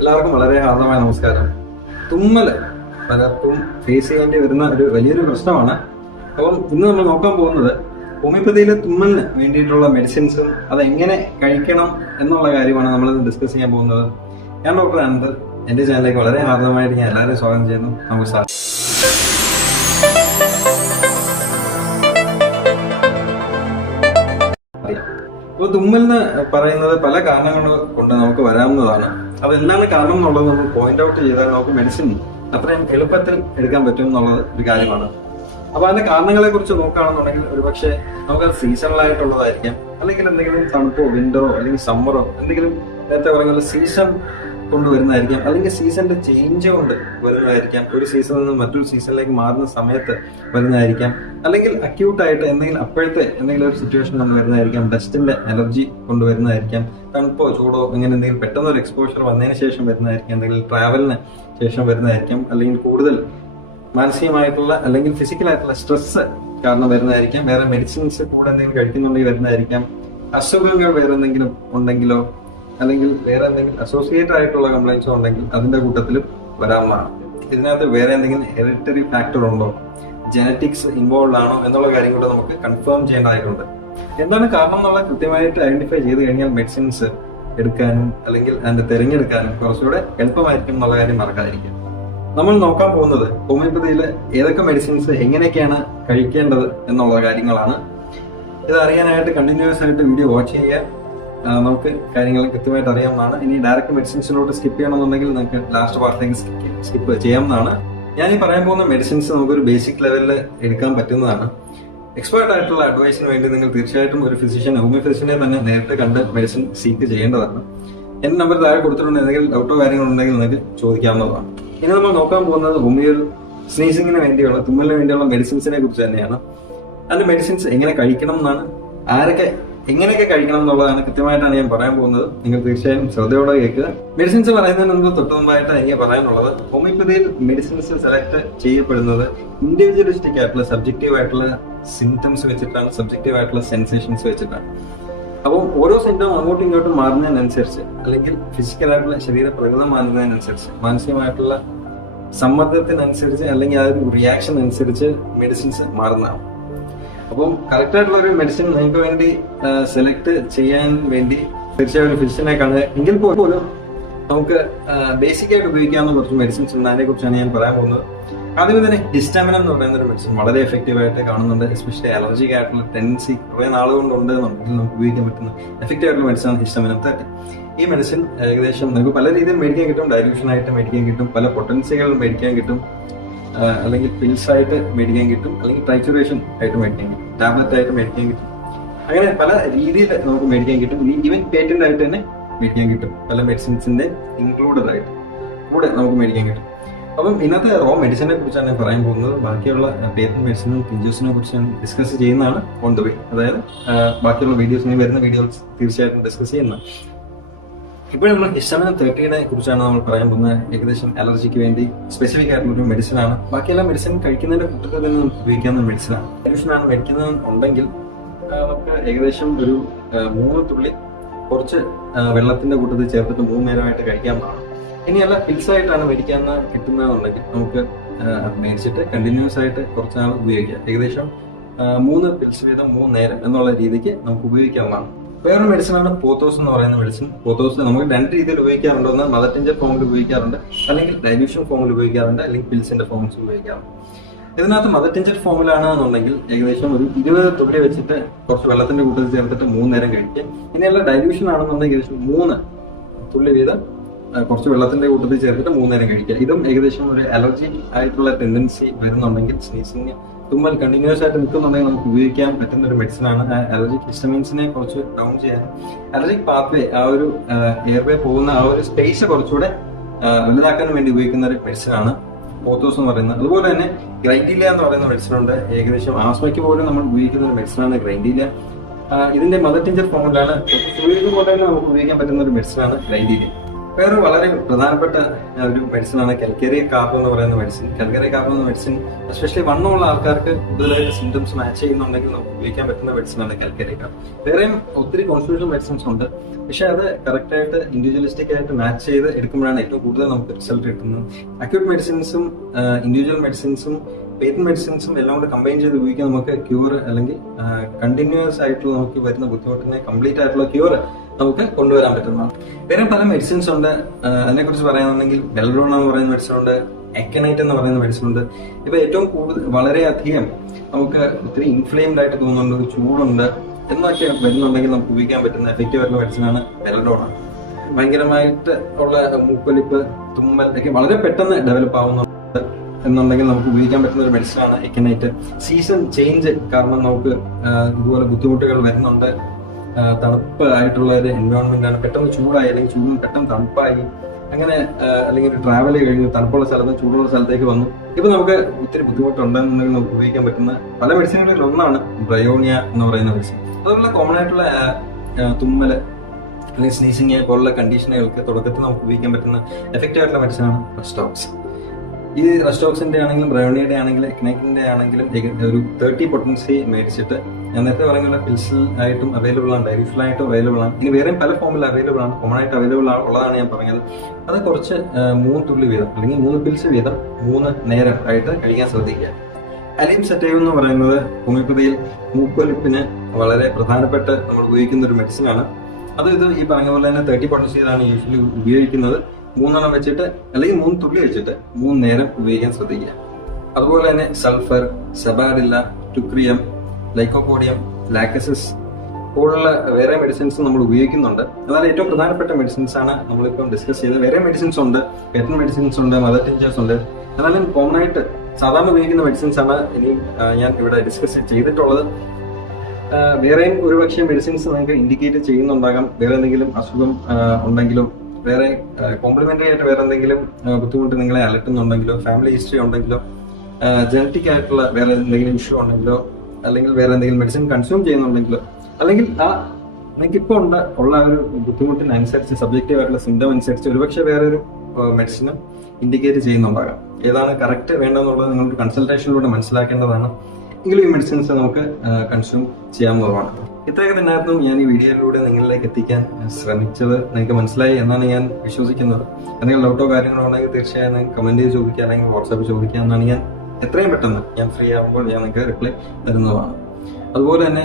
എല്ലാവർക്കും വളരെ ഹാർദമായ നമസ്കാരം. തുമ്മല് പലർക്കും ഫേസ് ചെയ്യേണ്ടി വരുന്ന ഒരു വലിയൊരു പ്രശ്നമാണ്. അപ്പം ഇന്ന് നമ്മൾ നോക്കാൻ പോകുന്നത് ഹോമിയോപ്പതിയിലെ തുമ്മലിന് വേണ്ടിയിട്ടുള്ള മെഡിസിൻസും അതെങ്ങനെ കഴിക്കണം എന്നുള്ള കാര്യമാണ് നമ്മൾ ഡിസ്കസ് ചെയ്യാൻ പോകുന്നത്. ഞാൻ ഡോക്ടർ ആനന്ദ്. എന്റെ ചാനലിലേക്ക് വളരെ ഹാർദമായിട്ട് ഞാൻ എല്ലാവരെയും സ്വാഗതം ചെയ്യുന്നു. നമസ്കാരം. അപ്പോൾ തുമ്മലിന് പറയുന്നത് പല കാരണങ്ങൾ കൊണ്ട് നമുക്ക് വരാവുന്നതാണ്. അതെന്താണ് കാരണം എന്നുള്ളത് നമ്മൾ പോയിന്റ് ഔട്ട് ചെയ്താൽ നമുക്ക് മെഡിസിൻ അത്രയും എളുപ്പത്തിൽ എടുക്കാൻ പറ്റും എന്നുള്ളത് ഒരു കാര്യമാണ്. അപ്പൊ അതിന്റെ കാരണങ്ങളെ കുറിച്ച് നോക്കുകയാണെന്നുണ്ടെങ്കിൽ ഒരുപക്ഷെ നമുക്കത് സീസണലായിട്ടുള്ളതായിരിക്കാം, അല്ലെങ്കിൽ എന്തെങ്കിലും തണുപ്പോ വിന്ററോ അല്ലെങ്കിൽ സമ്മറോ എന്തെങ്കിലും നേരത്തെ പറയുന്ന സീസൺ കൊണ്ടുവരുന്നതായിരിക്കാം, അല്ലെങ്കിൽ സീസണിന്റെ ചേഞ്ച് കൊണ്ട് വരുന്നതായിരിക്കാം, ഒരു സീസണിൽ നിന്ന് മറ്റൊരു സീസണിലേക്ക് മാറുന്ന സമയത്ത് വരുന്നതായിരിക്കാം, അല്ലെങ്കിൽ അക്യൂട്ടായിട്ട് എന്തെങ്കിലും അപ്പോഴത്തെ എന്തെങ്കിലും ഒരു സിറ്റുവേഷൻ കൊണ്ട് വരുന്നതായിരിക്കാം, ഡസ്റ്റിന്റെ അലർജി കൊണ്ടുവരുന്നതായിരിക്കാം, തണുപ്പോ ചൂടോ അങ്ങനെ എന്തെങ്കിലും പെട്ടെന്ന് ഒരു എക്സ്പോഷർ വന്നതിന് ശേഷം വരുന്നതായിരിക്കാം, എന്തെങ്കിലും ട്രാവലിന് ശേഷം വരുന്നതായിരിക്കാം, അല്ലെങ്കിൽ കൂടുതൽ മാനസികമായിട്ടുള്ള അല്ലെങ്കിൽ ഫിസിക്കലായിട്ടുള്ള സ്ട്രെസ് കാരണം വരുന്നതായിരിക്കാം, വേറെ മെഡിസിൻസ് കൂടെ എന്തെങ്കിലും കഴിക്കുന്നുണ്ടെങ്കിൽ വരുന്നതായിരിക്കാം, അസുഖങ്ങൾ വേറെ എന്തെങ്കിലും ഉണ്ടെങ്കിലോ അല്ലെങ്കിൽ വേറെ എന്തെങ്കിലും അസോസിയേറ്റഡ് ആയിട്ടുള്ള കംപ്ലൈൻസോ ഉണ്ടെങ്കിൽ അതിന്റെ കൂട്ടത്തിലും വരാവുന്നതാണ്. ഇതിനകത്ത് വേറെ എന്തെങ്കിലും ഹെറിറ്ററി ഫാക്ടർ ഉണ്ടോ, ജനറ്റിക്സ് ഇൻവോൾവ് ആണോ എന്നുള്ള കാര്യം കൂടെ നമുക്ക് കൺഫേം ചെയ്യേണ്ടതായിട്ടുണ്ട്. എന്താണ് കാരണം എന്നുള്ള കൃത്യമായിട്ട് ഐഡന്റിഫൈ ചെയ്ത് കഴിഞ്ഞാൽ മെഡിസിൻസ് എടുക്കാനും അല്ലെങ്കിൽ അതിന്റെ തിരഞ്ഞെടുക്കാനും കുറച്ചുകൂടെ എളുപ്പമായിരിക്കും എന്നുള്ള കാര്യം മറക്കാതിരിക്കും. നമ്മൾ നോക്കാൻ പോകുന്നത് ഹോമിയോപ്പതിയിൽ ഏതൊക്കെ മെഡിസിൻസ് എങ്ങനെയൊക്കെയാണ് കഴിക്കേണ്ടത് എന്നുള്ള കാര്യങ്ങളാണ്. ഇത് അറിയാനായിട്ട് കണ്ടിന്യൂസ് ആയിട്ട് വീഡിയോ വാച്ച് ചെയ്യുക. നമുക്ക് കാര്യങ്ങൾ കൃത്യമായിട്ട് അറിയാവുന്നതാണ്. ഇനി ഡയറക്റ്റ് മെഡിസിൻസിലോട്ട് സ്കിപ്പ് ചെയ്യണമെന്നുണ്ടെങ്കിൽ നമുക്ക് ലാസ്റ്റ് പാർട്ടിലേക്ക് സ്കിപ്പ് ചെയ്യാവുന്നതാണ്. ഞാൻ ഈ പറയാൻ പോകുന്ന മെഡിസിൻസ് നമുക്കൊരു ബേസിക് ലെവലിൽ എടുക്കാൻ പറ്റുന്നതാണ്. എക്സ്പേർട്ട് ആയിട്ടുള്ള അഡ്വൈസിന് വേണ്ടി നിങ്ങൾ തീർച്ചയായിട്ടും ഒരു ഫിസിഷ്യൻ, ഹോമിയോ ഫിസിഷ്യനെ തന്നെ നേരിട്ട് കണ്ട് മെഡിസിൻ സീക്ക് ചെയ്യേണ്ടതാണ്. എന്റെ നമ്പർ താഴെ കൊടുത്തിട്ടുണ്ട്. എന്തെങ്കിലും ഡൗട്ടോ കാര്യങ്ങളുണ്ടെങ്കിൽ നിങ്ങൾക്ക് ചോദിക്കാവുന്നതാണ്. ഇനി നമ്മൾ നോക്കാൻ പോകുന്നത് ഹോമിയോ സ്നീസിങ്ങിന് വേണ്ടിയുള്ള, തുമ്മലിന് വേണ്ടിയുള്ള മെഡിസിൻസിനെ കുറിച്ച് തന്നെയാണ്. അതിന്റെ മെഡിസിൻസ് എങ്ങനെ കഴിക്കണം എന്നാണ്, എങ്ങനെയൊക്കെ കഴിക്കണം എന്നുള്ളതാണ് കൃത്യമായിട്ടാണ് ഞാൻ പറയാൻ പോകുന്നത്. നിങ്ങൾ തീർച്ചയായും ശ്രദ്ധയോടെ കേൾക്കുക. മെഡിസിൻസ് പറയുന്നതിന് മുമ്പ് തൊട്ട് മുമ്പായിട്ട് എനിക്ക് പറയാനുള്ളത്, ഹോമിയോപ്പതിയിൽ മെഡിസിൻസ് സെലക്ട് ചെയ്യപ്പെടുന്നത് ഇൻഡിവിജ്വലിസ്റ്റിക് ആയിട്ടുള്ള സബ്ജക്റ്റീവ് ആയിട്ടുള്ള സിംറ്റംസ് വെച്ചിട്ടാണ്, സബ്ജക്റ്റീവ് ആയിട്ടുള്ള സെൻസേഷൻസ് വെച്ചിട്ടാണ്. അപ്പോൾ ഓരോ സിംറ്റവും അങ്ങോട്ടും ഇങ്ങോട്ടും മാറുന്നതിനനുസരിച്ച്, അല്ലെങ്കിൽ ഫിസിക്കലായിട്ടുള്ള ശരീരപ്രകൃതം മാറുന്നതിനനുസരിച്ച്, മാനസികമായിട്ടുള്ള സമ്മർദ്ദത്തിനനുസരിച്ച്, അല്ലെങ്കിൽ ആ ഒരു റിയാക്ഷൻ അനുസരിച്ച് മെഡിസിൻസ് മാറുന്നതാണ്. അപ്പം കറക്റ്റ് ആയിട്ടുള്ള ഒരു മെഡിസിൻ നിങ്ങൾക്ക് വേണ്ടി സെലക്ട് ചെയ്യാൻ വേണ്ടി തീർച്ചയായും ഒരു ഫിസിഷ്യനെ കാണുക. എങ്കിൽ പോലും നമുക്ക് ബേസിക് ആയിട്ട് ഉപയോഗിക്കാവുന്ന കുറച്ച് മെഡിസിൻസ് ഉണ്ട്. അതിനെ കുറിച്ചാണ് ഞാൻ പറയാൻ പോകുന്നത്. ആദ്യമേ തന്നെ ഹിസ്റ്റാമിനം എന്ന് പറയുന്ന ഒരു മെഡിസിൻ വളരെ എഫക്റ്റീവ് ആയിട്ട് കാണുന്നുണ്ട്. എസ്പെഷ്യലി അലർജിക് ആയിട്ടുള്ള ടെൻഡൻസി കുറെ നാളുകൊണ്ട് ഉണ്ടെന്നുണ്ടെങ്കിൽ നമുക്ക് ഉപയോഗിക്കാൻ പറ്റുന്ന എഫക്റ്റീവ് ആയിട്ടുള്ള മെഡിസിൻ ആണ് ഹിസ്റ്റാമിനം 30. ഈ മെഡിസിൻ ഏകദേശം നമുക്ക് പല രീതിയിൽ മേടിക്കാൻ കിട്ടും. ഡയലൂഷൻ ആയിട്ട് മേടിക്കാൻ കിട്ടും, പല പൊട്ടൻസികൾ മേടിക്കാൻ കിട്ടും, അല്ലെങ്കിൽ പിൽസ് ആയിട്ട് മേടിക്കാൻ കിട്ടും, അല്ലെങ്കിൽ ട്രൈച്ചുറേഷൻ ആയിട്ട് മേടിക്കാൻ കിട്ടും, ടാബ്ലറ്റ് ആയിട്ട് മേടിക്കാൻ കിട്ടും. അങ്ങനെ പല രീതിയിൽ നമുക്ക് മേടിക്കാൻ കിട്ടും. ഈവൻ പേറ്റന്റ് ആയിട്ട് തന്നെ മേടിക്കാൻ കിട്ടും. പല മെഡിസിൻസിന്റെ ഇൻക്ലൂഡഡ് ആയിട്ട് കൂടെ നമുക്ക് മേടിക്കാൻ കിട്ടും. അപ്പം ഇന്നത്തെ റോ മെഡിസിനെ കുറിച്ചാണ് ഞാൻ പറയാൻ പോകുന്നത്. ബാക്കിയുള്ള പേറ്റന്റ് മെഡിസിനും പിഞ്ചൂസിനെ കുറിച്ച് ഞാൻ ഡിസ്കസ് ചെയ്യുന്നതാണ് ഓൺ ദ വേ. അതായത് ബാക്കിയുള്ള വീഡിയോസ്, വരുന്ന വീഡിയോസ് തീർച്ചയായിട്ടും ഡിസ്കസ് ചെയ്യുന്നതാണ്. ഇപ്പോൾ നമ്മൾ ഹിസ്റ്റാമിനം 30നെ കുറിച്ചാണ് നമ്മൾ പറയാൻ പോകുന്നത്. ഏകദേശം അലർജിക്ക് വേണ്ടി സ്പെസിഫിക് ആയിട്ടുള്ള ഒരു മെഡിസിൻ ആണ്. ബാക്കിയെല്ലാം മെഡിസിൻ കഴിക്കുന്നതിന്റെ കൂട്ടത്തിൽ തന്നെ നമുക്ക് ഉപയോഗിക്കാവുന്ന മെഡിസിനാണ്. മെഡിസിനാണ് മേടിക്കുന്നത് ഉണ്ടെങ്കിൽ നമുക്ക് ഏകദേശം ഒരു 3 തുള്ളി കുറച്ച് വെള്ളത്തിന്റെ കൂട്ടത്തിൽ ചേർത്തിട്ട് 3 നേരമായിട്ട് കഴിക്കാവുന്നതാണ്. ഇനിയല്ല പിൽസ് ആയിട്ടാണ് മേടിക്കാവുന്ന കിട്ടുന്നതെന്നുണ്ടെങ്കിൽ നമുക്ക് മേടിച്ചിട്ട് കണ്ടിന്യൂസ് ആയിട്ട് കുറച്ചാൾ ഉപയോഗിക്കാം. ഏകദേശം 3 പിൽസ് വീതം 3 നേരം എന്നുള്ള രീതിക്ക് നമുക്ക് ഉപയോഗിക്കാവുന്നതാണ്. വേറൊരു മെഡിസിനാണ് പോത്തോസ് എന്ന് പറയുന്ന മെഡിസിൻ. പോത്തോസ് നമുക്ക് 2 രീതിയിൽ ഉപയോഗിക്കാറുണ്ട്. ഒന്ന് മദർ ടിഞ്ചർ ഫോമിൽ ഉപയോഗിക്കാറുണ്ട്, അല്ലെങ്കിൽ ഡൈല്യൂഷൻ ഫോമിൽ ഉപയോഗിക്കാറുണ്ട്, അല്ലെങ്കിൽ പിൽസിന്റെ ഫോംസ് ഉപയോഗിക്കാറുണ്ട്. ഇതിനകത്ത് മദർ ടിഞ്ചർ ഫോമിലാണെന്നുണ്ടെങ്കിൽ ഏകദേശം ഒരു 20 തുള്ളി വെച്ചിട്ട് കുറച്ച് വെള്ളത്തിന്റെ കൂട്ടത്തിൽ ചേർത്തിട്ട് 3 നേരം കഴിക്കുക. ഇനിയല്ല ഡൈല്യൂഷൻ ആണെന്നുണ്ടെങ്കിൽ ഏകദേശം 3 തുള്ളി വീതം കുറച്ച് വെള്ളത്തിന്റെ കൂട്ടത്തിൽ ചേർത്തിട്ട് 3 നേരം കഴിക്കുക. ഇതും ഏകദേശം ഒരു അലർജി ആയിട്ടുള്ള ടെൻഡൻസി വരുന്നുണ്ടെങ്കിൽ, സ്നീസിങ് തുമ്മൽ കണ്ടിന്യൂസ് ആയിട്ട് നിൽക്കുന്നുണ്ടെങ്കിൽ നമുക്ക് ഉപയോഗിക്കാൻ പറ്റുന്ന ഒരു മെഡിസിനാണ്. അലർജിക് ഹിസ്റ്റമിൻസിനെ കുറച്ച് ഡൗൺ ചെയ്യാൻ, അലർജിക് പാത്വേ, ആ ഒരു എയർവേ പോകുന്ന ആ ഒരു സ്പേസ് കുറച്ചുകൂടെ വലുതാക്കാൻ വേണ്ടി ഉപയോഗിക്കുന്ന ഒരു മെഡിസിനാണ് പോത്തോസ് എന്ന് പറയുന്നത്. അതുപോലെ തന്നെ ഗ്രൈൻഡീലിയ എന്ന് പറയുന്ന മെഡിസിൻ ഉണ്ട്. ഏകദേശം ആസ്മയ്ക്ക് പോലും നമ്മൾ ഉപയോഗിക്കുന്ന ഒരു മെഡിസിനാണ് ഗ്രൈൻഡീലിയ. ഇതിന്റെ മദർ ടിഞ്ചർ ഫോമിലാണ്. ഫ്ലൂയിഡ് പോലെ തന്നെ നമുക്ക് ഉപയോഗിക്കാൻ പറ്റുന്ന ഒരു മെഡിസിനാണ് ഗ്രൈൻഡീലിയ. വേറെ വളരെ പ്രധാനപ്പെട്ട ഒരു മെഡിസിനാണ് കൽക്കേറിയ കാപ്പ് എന്ന് പറയുന്ന മെഡിസിൻ. കൽക്കേറിയ കാപ്പ് എന്ന മെഡിസിൻ എസ്പെഷ്യലി വണ്ണമുള്ള ആൾക്കാർക്ക് കൂടുതലായിട്ട് സിംറ്റംസ് മാച്ച് ചെയ്യുന്നുണ്ടെങ്കിൽ നമുക്ക് ഉപയോഗിക്കാൻ പറ്റുന്ന മെഡിസിനാണ് കൽക്കേറിയ കാപ്പ്. വേറെയും ഒത്തിരി കോൺസ്റ്റിറ്റ്യൂഷൻ മെഡിസിൻസ് ഉണ്ട്, പക്ഷെ അത് കറക്റ്റ് ആയിട്ട് ഇൻഡിവിജ്വലിസ്റ്റിക് ആയിട്ട് മാച്ച് ചെയ്ത് എടുക്കുമ്പോഴാണ് ഏറ്റവും കൂടുതൽ നമുക്ക് റിസൾട്ട് കിട്ടുന്നത്. അക്യൂട്ട് മെഡിസിൻസും ഇൻഡിവിജ്വൽ മെഡിസിൻസും പേറ്റന്റ് മെഡിസിൻസും എല്ലാം കൂടെ കമ്പൈൻ ചെയ്ത് ഉപയോഗിക്കാൻ നമുക്ക് ക്യൂർ അല്ലെങ്കിൽ കണ്ടിന്യൂസ് ആയിട്ടുള്ള നമുക്ക് വരുന്ന ബുദ്ധിമുട്ടിനെ കംപ്ലീറ്റ് ആയിട്ടുള്ള ക്യൂർ നമുക്ക് കൊണ്ടുവരാൻ പറ്റുന്നതാണ്. വേറെ പല മെഡിസിൻസ് ഉണ്ട്. അതിനെ കുറിച്ച് പറയുകയാണെങ്കിൽ ബെൽറോണ എന്ന് പറയുന്ന മെഡിസിൻ ഉണ്ട്, എക്കനൈറ്റ് എന്ന് പറയുന്ന മെഡിസിൻ ഉണ്ട്. ഇപ്പൊ ഏറ്റവും കൂടുതൽ വളരെയധികം നമുക്ക് ഒത്തിരി ഇൻഫ്ലെയിംഡ് ആയിട്ട് തോന്നുന്നുണ്ട്, ചൂടുണ്ട് എന്നൊക്കെ വരുന്നുണ്ടെങ്കിൽ നമുക്ക് ഉപയോഗിക്കാൻ പറ്റുന്ന എഫക്റ്റീവ് ആയിട്ടുള്ള മെഡിസിനാണ് ബെൽറോണ. ഭയങ്കരമായിട്ട് ഉള്ള മൂക്കൊലിപ്പ്, തുമ്മൽ ഒക്കെ വളരെ പെട്ടെന്ന് ഡെവലപ്പ് ആവുന്നുണ്ട് എന്നുണ്ടെങ്കിൽ നമുക്ക് ഉപയോഗിക്കാൻ പറ്റുന്ന ഒരു മെഡിസിനാണ് എക്കനൈറ്റ്. സീസൺ ചേഞ്ച് കാരണം നമുക്ക് ഇതുപോലെ ബുദ്ധിമുട്ടുകൾ വരുന്നുണ്ട്. തണുപ്പ് ആയിട്ടുള്ള ഒരു എൻവയോൺമെന്റ് ആണ്, പെട്ടെന്ന് ചൂടായി അല്ലെങ്കിൽ ചൂടും പെട്ടെന്ന് തണുപ്പായി, അങ്ങനെ അല്ലെങ്കിൽ ഒരു ട്രാവൽ കഴിഞ്ഞു തണുപ്പുള്ള സ്ഥലത്ത് ചൂടുള്ള സ്ഥലത്തേക്ക് വന്നു. ഇപ്പൊ നമുക്ക് ഒത്തിരി ബുദ്ധിമുട്ടുണ്ടെന്നുണ്ടെങ്കിൽ നമുക്ക് ഉപയോഗിക്കാൻ പറ്റുന്ന പല മെഡിസിനുകളിൽ ഒന്നാണ് ബ്രയോണിയ എന്ന് പറയുന്ന മെഡിസിൻ. അതുപോലെ കോമൺ ആയിട്ടുള്ള തുമ്മല് അല്ലെങ്കിൽ സ്നീസിങ് പോലുള്ള കണ്ടീഷനുകൾക്ക് തുടക്കത്തിൽ നമുക്ക് ഉപയോഗിക്കാൻ പറ്റുന്ന എഫക്റ്റീവ് ആയിട്ടുള്ള മെഡിസിനാണ് റെസ്റ്റോക്സ്. ഈ റെസ്റ്റോക്സിന്റെ ആണെങ്കിലും ബ്രയോണിയുടെ ആണെങ്കിലും എക്നൈറ്റിന്റെ ആണെങ്കിലും ഒരു 30 പൊട്ടൻസി മേടിച്ചിട്ട് ഞാൻ നേരത്തെ പറയുന്ന പിൽസിൽ ആയിട്ടും അവൈലബിൾ ആണ്, ഡയറിഫിലായിട്ടും അവൈലബിൾ ആണ്, ഇനി വേറെയും പല ഫോമിൽ അവൈലബിൾ ആണ്, കോമൺ ആയിട്ട് അവൈലബിൾ ഉള്ളതാണ് ഞാൻ പറഞ്ഞത്. അത് കുറച്ച് 3 തുള്ളി വീതം അല്ലെങ്കിൽ 3 പിൽസ് വീതം 3 നേരം ആയിട്ട് കഴിക്കാൻ ശ്രദ്ധിക്കുക. അലീം സെറ്റൈവ് എന്ന് പറയുന്നത് ഹോമിയോപ്പതിയിൽ മൂക്കൊലിപ്പിന് വളരെ പ്രധാനപ്പെട്ട നമ്മൾ ഉപയോഗിക്കുന്ന ഒരു മെഡിസിനാണ്. ഇത് ഈ പറഞ്ഞ പോലെ തന്നെ 30 പൊട്ടൻസിയിലാണ് യൂഷ്വലി ഉപയോഗിക്കുന്നത്. 3 എണ്ണം വെച്ചിട്ട് അല്ലെങ്കിൽ 3 തുള്ളി വെച്ചിട്ട് 3 നേരം ഉപയോഗിക്കാൻ ശ്രദ്ധിക്കുക. അതുപോലെ തന്നെ സൾഫർ, സെബാഡില്ല, ടുക്രിയം, ലൈക്കോപോഡിയം, ലാക്കസിസ് പോലുള്ള വേറെ മെഡിസിൻസ് നമ്മൾ ഉപയോഗിക്കുന്നുണ്ട്. എന്നാൽ ഏറ്റവും പ്രധാനപ്പെട്ട മെഡിസിൻസ് ആണ് നമ്മളിപ്പം ഡിസ്കസ് ചെയ്തത്. വേറെ മെഡിസിൻസ് ഉണ്ട്, പേറ്റന്റ് മെഡിസിൻസ് ഉണ്ട്, മദർ ടിഞ്ചേഴ്സ് ഉണ്ട്. എന്നാലും കോമൺ ആയിട്ട് സാധാരണ ഉപയോഗിക്കുന്ന മെഡിസിൻസ് ആണ് ഇനി ഞാൻ ഇവിടെ ഡിസ്കസ് ചെയ്തിട്ടുള്ളത്. വേറെയും ഒരുപക്ഷെ മെഡിസിൻസ് നിങ്ങൾക്ക് ഇൻഡിക്കേറ്റ് ചെയ്യുന്നുണ്ടാകാം. വേറെ എന്തെങ്കിലും അസുഖം ഉണ്ടെങ്കിലും, വേറെ കോംപ്ലിമെന്ററി ആയിട്ട് വേറെ എന്തെങ്കിലും ബുദ്ധിമുട്ട് നിങ്ങളെ അലട്ടുന്നുണ്ടെങ്കിലോ, ഫാമിലി ഹിസ്റ്ററി ഉണ്ടെങ്കിലോ, ജനറ്റിക് ആയിട്ടുള്ള വേറെ എന്തെങ്കിലും ഇഷ്യൂ ഉണ്ടെങ്കിലോ, അല്ലെങ്കിൽ വേറെ എന്തെങ്കിലും മെഡിസിൻ കൺസ്യൂം ചെയ്യുന്നുണ്ടെങ്കിലോ, അല്ലെങ്കിൽ നിങ്ങൾക്ക് ഇപ്പോൾ ഉള്ള ഒരു ബുദ്ധിമുട്ടിനനുസരിച്ച് സബ്ജക്റ്റീവ് ആയിട്ടുള്ള സിംറ്റം അനുസരിച്ച് ഒരുപക്ഷെ വേറെ ഒരു മെഡിസിനും ഇൻഡിക്കേറ്റ് ചെയ്യുന്നുണ്ടാകാം. ഏതാണ് കറക്റ്റ് വേണ്ടെന്നുള്ളത് നിങ്ങളുടെ കൺസൾട്ടേഷനിലൂടെ മനസ്സിലാക്കേണ്ടതാണ്. എങ്കിലും ഈ മെഡിസിൻസ് നമുക്ക് കൺസ്യൂം ചെയ്യാവുന്നതാണ്. ഇത്രയൊക്കെ തന്നെയായിരുന്നു ഞാൻ ഈ വീഡിയോയിലൂടെ നിങ്ങളിലേക്ക് എത്തിക്കാൻ ശ്രമിച്ചത്. നിങ്ങൾക്ക് മനസ്സിലായി എന്നാണ് ഞാൻ വിശ്വസിക്കുന്നത്. എന്തെങ്കിലും ഡൗട്ടോ കാര്യങ്ങളോ ഉണ്ടെങ്കിൽ തീർച്ചയായും നിങ്ങൾക്ക് കമന്റ് ചെയ്ത് ചോദിക്കുക, അല്ലെങ്കിൽ വാട്സാപ്പ് ചോദിക്കുക എന്നാണ്. ഞാൻ എത്രയും പെട്ടെന്ന് ഞാൻ ഫ്രീ ആകുമ്പോൾ ഞാൻ നിങ്ങൾക്ക് റിപ്ലൈ തരുന്നതാണ്. അതുപോലെ തന്നെ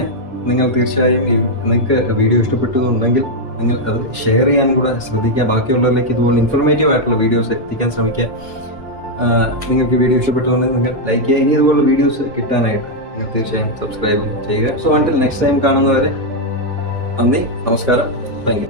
നിങ്ങൾ തീർച്ചയായും നിങ്ങൾക്ക് വീഡിയോ ഇഷ്ടപ്പെട്ടതുണ്ടെങ്കിൽ നിങ്ങൾ അത് ഷെയർ ചെയ്യാൻ കൂടെ ശ്രദ്ധിക്കുക. ബാക്കിയുള്ളവരിലേക്ക് ഇതുപോലെ ഇൻഫോർമേറ്റീവ് ആയിട്ടുള്ള വീഡിയോസ് എത്തിക്കാൻ ശ്രമിക്കുക. നിങ്ങൾക്ക് വീഡിയോ ഇഷ്ടപ്പെട്ടുണ്ടെങ്കിൽ നിങ്ങൾ ലൈക്ക് ചെയ്യുക. ഇനി ഇതുപോലുള്ള വീഡിയോസ് കിട്ടാനായിട്ട് നിങ്ങൾ തീർച്ചയായും സബ്സ്ക്രൈബ് ചെയ്യുക. സോ അണ്ടിൽ നെക്സ്റ്റ് ടൈം കാണുന്നവരെ നന്ദി, നമസ്കാരം, താങ്ക് യു.